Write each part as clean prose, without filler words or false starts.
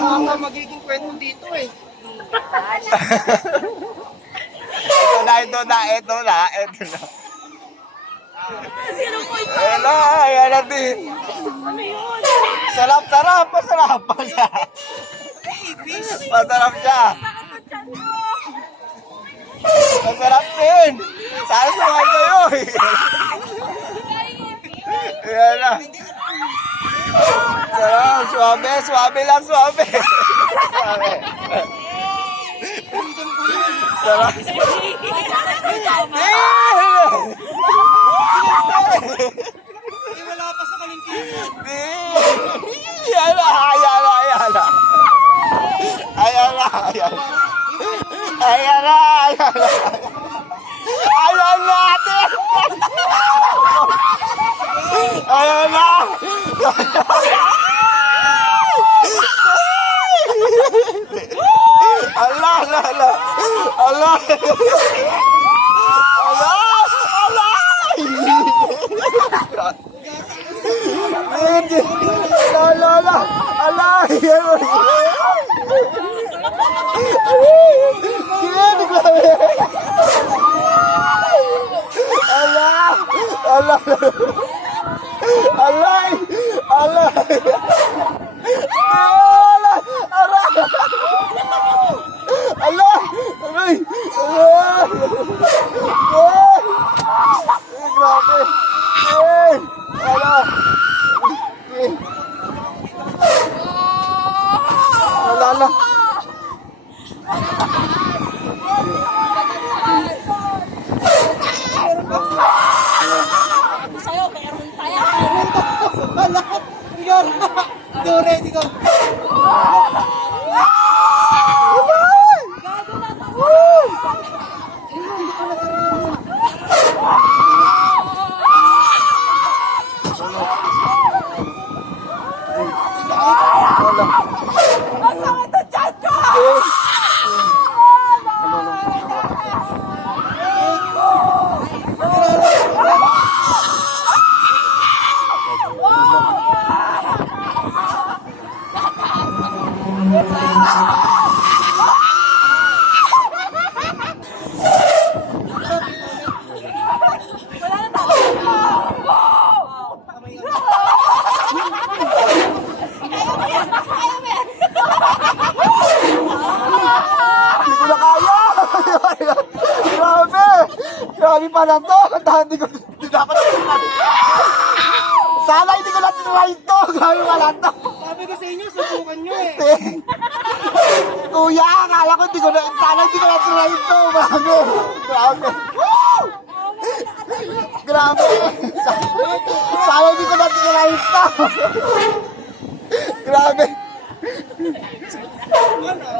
Ano magiging kwento dito eh. Ito na. Wala, ayan natin. Sarap. Masarap siya. Masarap din. Sana sumay kayo eh. Ayan na. Sarap, suabe lang. Sarap. Wala pa sa kalingkingan. Ayan na! Ready go. Grabe pala to. Hindi ko dapat. Sana hindi ko natin try ito. Grabe pala to. Sabi ko sa inyo, subukan nyo eh. Kuya, akala ko hindi ko na try ito. Grabe. Sana hindi ko natin try ito. Grabe.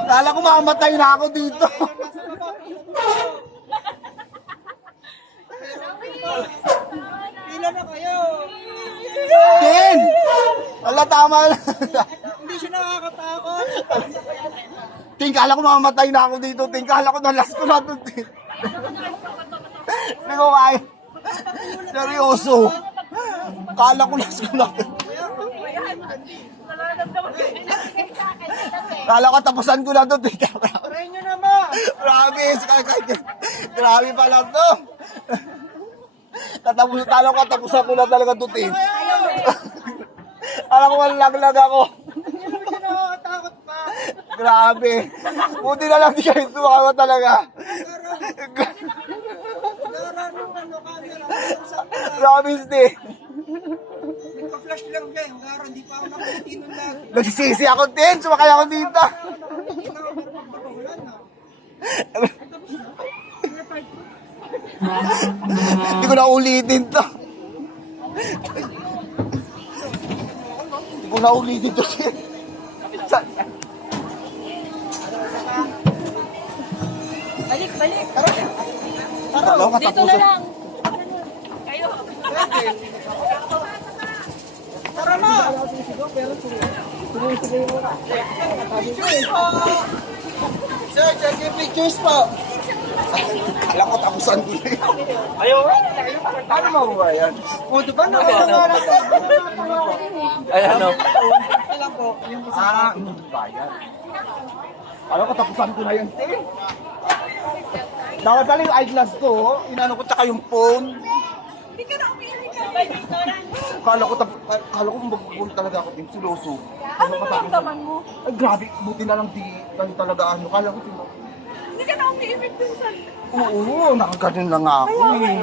Akala ko makamatay na ako dito. Pila na kayo. Tin! Wala, tama na. Hindi siya nakakatakot. Tin, kala ko mamamatay na ako dito. Tin, kala ko nalas ko na ito. Tin. Hindi ko kaya. Seryoso. Kala ko nalas ko na ito. Kala ko tapusan ko na ito. Tin. Try nyo naman. Promise. Grabe pala ito. Katapusan ko na talaga ito, Tin. Alam ko malaglag ako. Hindi siya nakakatakot pa. Grabe. Buti na lang di kayo sumawa talaga. Promise, Tin. Nagpa-flash lang dyan. Gara, hindi pa ako nakatinon lang. Nagsisisi ako, Tin. Sumakay ako dito. Hindi ko na ulitin to. Hindi ko na ulitin to. Balik. Tara, Dito na lang. Kayo. Tara na! Sir, check your pictures po. Alam ko, tapusan ko na yun. Ayaw. Paano mababayan? O, diba? Nakapangarap ko. Ayan o. Ito lang po. Yung Ah, hindi bayan. Alam ko, tapusan ko na yun. Nakadala yung eyeglass ko, oh. Inano ko, tsaka yung phone. Kala ko magpupunta talaga ako din, siloso. Ano naramdaman mo? Ay, grabe, buti na lang di, kasi talaga ano, kala ko sila. Hindi ka na umiibig dun sa... Oo, nakaganon lang ako eh.